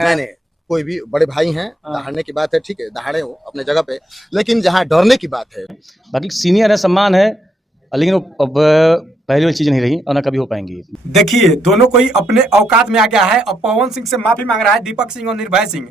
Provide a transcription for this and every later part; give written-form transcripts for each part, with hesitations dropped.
नहीं नहीं, कोई भी बड़े भाई हैं, दहाड़ने की बात है, ठीक है, दहाड़े हो अपने जगह पे, लेकिन जहाँ डरने की बात है, बाकी सीनियर है, सम्मान है, लेकिन वो अब पहली वाली चीजें नहीं रही और ना कभी हो पाएंगी। देखिए दोनों कोई अपने औकात में आ गया है और पवन सिंह से माफी मांग रहा है दीपक सिंह और निर्भय सिंह।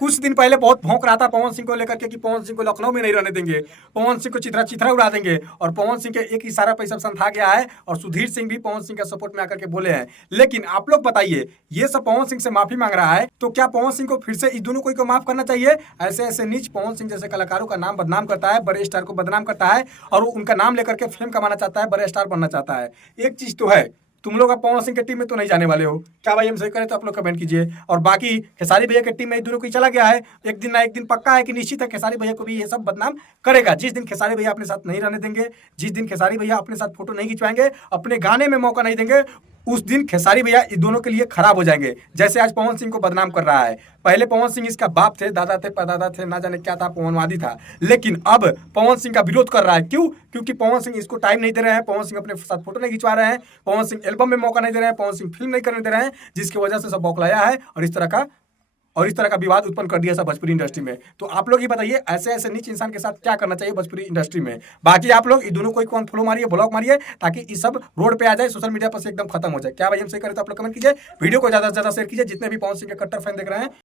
कुछ दिन पहले बहुत भौंक रहा था पवन सिंह को लेकर के कि पवन सिंह को लखनऊ में नहीं रहने देंगे, पवन सिंह को चित्रा चित्रा उड़ा देंगे, और पवन सिंह के एक इशारा पर सब संथा गया है और सुधीर सिंह भी पवन सिंह के सपोर्ट में आकर के बोले हैं। लेकिन आप लोग बताइए, ये सब पवन सिंह से माफी मांग रहा है तो क्या पवन सिंह को फिर से इस दोनों को माफ करना चाहिए? ऐसे ऐसे नीच पवन सिंह जैसे कलाकारों का नाम बदनाम करता है, बड़े स्टार को बदनाम करता है और उनका नाम लेकर के फेम कमाना चाहता है, बड़े स्टार बनना चाहता है। एक चीज तो है, तुम लोग अब पवन सिंह के टीम में तो नहीं जाने वाले हो, क्या भाई हम सही करें तो आप लोग कमेंट कीजिए। और बाकी खेसारी भैया के टीम में दोनों कोई चला गया है, एक दिन ना एक दिन पक्का है कि निश्चित है खेसारी भैया को भी ये सब बदनाम करेगा। जिस दिन खेसारी भैया अपने साथ नहीं रहने देंगे, जिस दिन खेसारी भैया अपने साथ फोटो नहीं खिंचवाएंगे, अपने गाने में मौका नहीं देंगे, उस दिन खेसारी भैया इन दोनों के लिए खराब हो जाएंगे। जैसे आज पवन सिंह को बदनाम कर रहा है, पहले पवन सिंह इसका बाप थे, दादा थे, परदादा थे, ना जाने क्या था, पवनवादी था, लेकिन अब पवन सिंह का विरोध कर रहा है। क्यों? क्योंकि पवन सिंह इसको टाइम नहीं दे रहे हैं, पवन सिंह अपने साथ फोटो नहीं खिंचवा रहे हैं, पवन सिंह एल्बम में मौका नहीं दे रहे हैं, पवन सिंह फिल्म नहीं करने दे रहे हैं, जिसकी वजह से सब बौखलाया है और इस तरह का विवाद उत्पन्न कर दिया सब भोजपुरी इंडस्ट्री में। तो आप लोग ये बताइए, ऐसे ऐसे नीच इंसान के साथ क्या करना चाहिए भोजपुरी इंडस्ट्री में? बाकी आप लोग दोनों को कौन फॉलो मारिए, ब्लॉग मारिए, ताकि ये सब रोड पे आ जाए, सोशल मीडिया पर से एकदम खत्म हो जाए। क्या भाई हम सही करें तो आप लोग कमेंट कीजिए, वीडियो को ज्यादा से ज्यादा शेयर कीजिए, जितने भी पवन सिंह के कट्टर फैन देख रहे हैं।